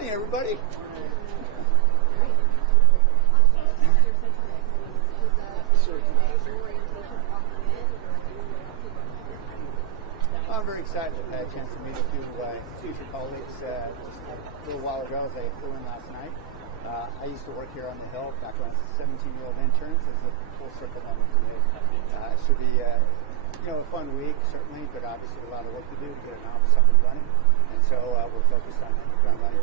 morning, everybody. I'm very excited. I had a chance to meet a few future colleagues just a little while ago as I flew in last night. I used to work here on the Hill back when I was a 17-year-old intern, so it's a full circle moment for me. It should be a fun week, certainly, but obviously a lot of work to do to get an office up and running. And so we're focused on running.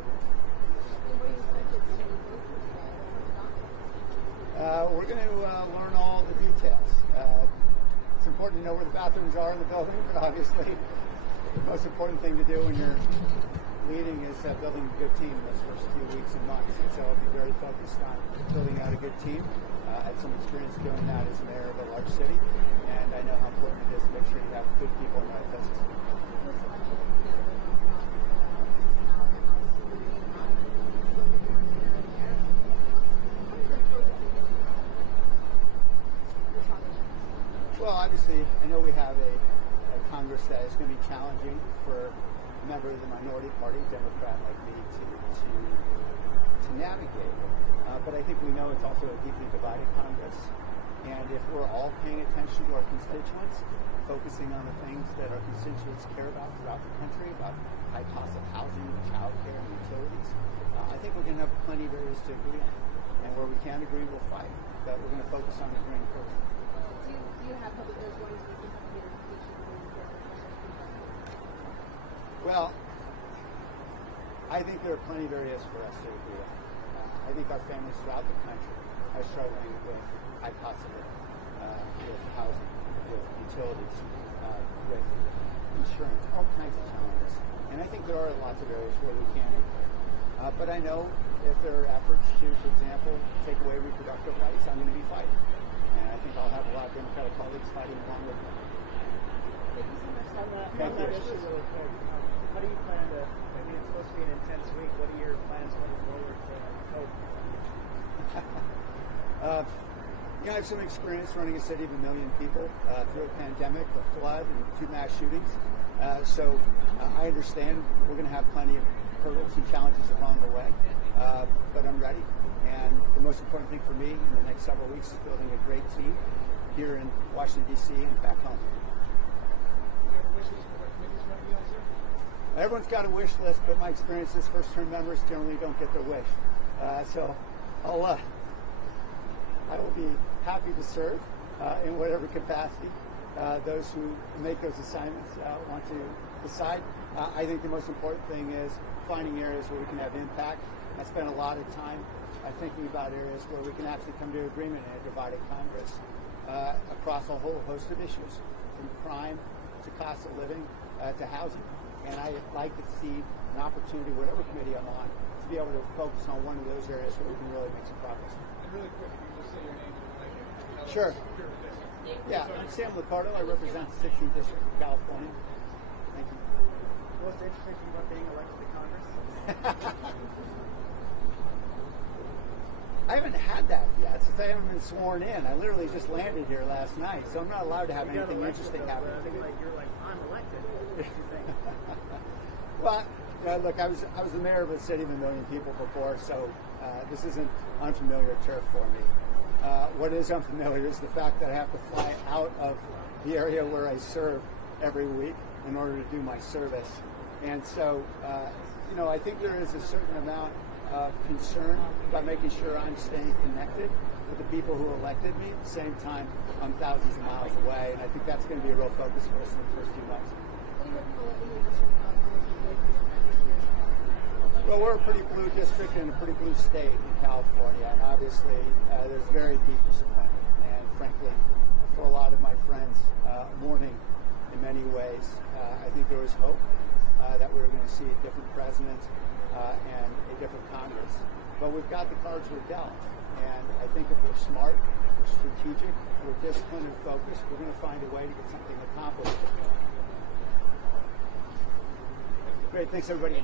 We're going to learn all the details. It's important to know where the bathrooms are in the building, but obviously the most important thing to do when you're leading is building a good team in those first few weeks and months. And so I'll be very focused on building out a good team. I had some experience doing that as mayor of a large city, and I know how important it is to make sure you have good people in the right places. Well, obviously, I know we have a Congress that is going to be challenging for a member of the minority party, Democrat like me, to navigate. But I think we know it's also a deeply divided Congress. And if we're all paying attention to our constituents, focusing on the things that our constituents care about throughout the country, about high costs of housing, child care, and utilities, I think we're going to have plenty of areas to agree on. And where we can't agree, we'll fight. But we're going to focus on agreeing first. Do you have public those ones where you can get a Well, I think there are plenty of areas for us to agree on. I think our families throughout the country are struggling with high costs of living, with housing, with utilities, with insurance, all kinds of challenges. And I think there are lots of areas where we can agree. But I know if there are efforts to, for example, take away reproductive rights, I'm going to be fighting. And I think I'll have a lot of Democratic colleagues fighting along with me. Thank you so much. On that issue really quick, how do you plan to, I mean, it's supposed to be an intense week. What are your plans going forward to cope? I have some experience running a city of 1 million people through a pandemic, a flood, and 2 mass shootings. So I understand we're going to have plenty of hurdles and challenges along the way, but I'm ready. And the most important thing for me in the next several weeks is building a great team here in Washington, D.C. and back home. Everyone's got a wish list, but my experience is first-term members generally don't get their wish. So I will be happy to serve in whatever capacity those who make those assignments want to decide. I think the most important thing is finding areas where we can have impact. I spent a lot of time thinking about areas where we can actually come to agreement in a divided Congress across a whole host of issues, from crime to cost of living to housing. And I'd like to see an opportunity, whatever committee I'm on, to be able to focus on one of those areas where we can really make some progress. And really quick, if you just say your name and Sure. Yeah, I'm Sam Liccardo. I represent the 16th District of California. Thank you. Most interesting thing about being elected to Congress? I haven't had that yet since I haven't been sworn in. I literally just landed here last night, so I'm not allowed to have anything interesting happen. You're like, I'm elected. What do you think? Well, look, I was the mayor of a city of 1 million people before, so this isn't unfamiliar turf for me. What is unfamiliar is the fact that I have to fly out of the area where I serve every week in order to do my service. And so, I think there is a certain amount of concern about making sure I'm staying connected with the people who elected me. At the same time, I'm thousands of miles away, and I think that's going to be a real focus for us in the first few months. Well, we're a pretty blue district and a pretty blue state in California, and obviously there's very deep disappointment. And frankly, for a lot of my friends, mourning in many ways. I think there was hope that we were going to see a different president and a different Congress. But we've got the cards we're dealt. And I think if we're smart, we're strategic, we're disciplined and focused, we're going to find a way to get something accomplished. Great. Thanks, everybody.